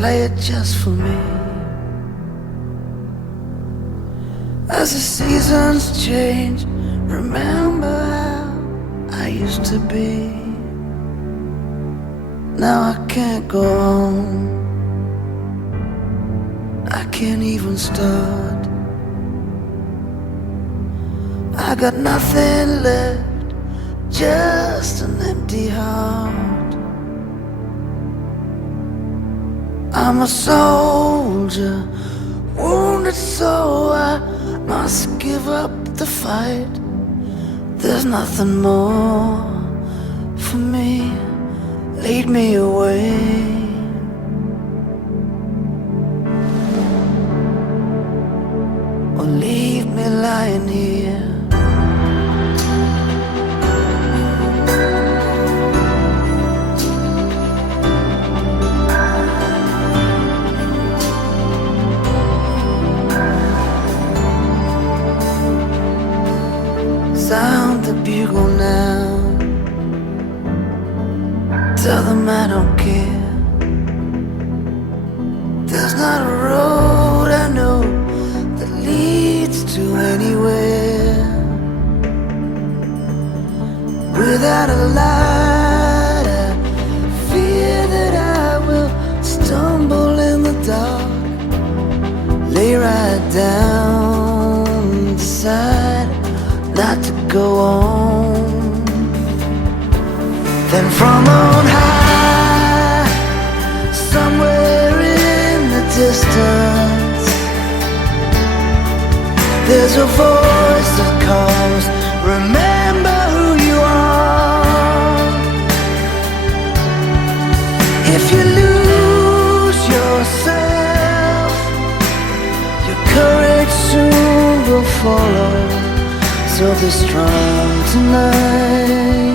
play it just for me. As the seasons change, remember how I used to be. Now I can't go on, I can't even start. I got nothing left, just an empty heart. I'm a soldier, wounded, so I must give up the fight. There's nothing more for me, lead me away. Or leave me lying here. Sound the bugle now, tell them I don't care. There's not a road I know that leads to anywhere without a light. I fear that I will stumble in the dark, lay right down, decide not to go on. Then from on high, somewhere in the distance, there's a voice that calls, remember who you are. If you lose yourself, your courage soon will follow. So be strong tonight.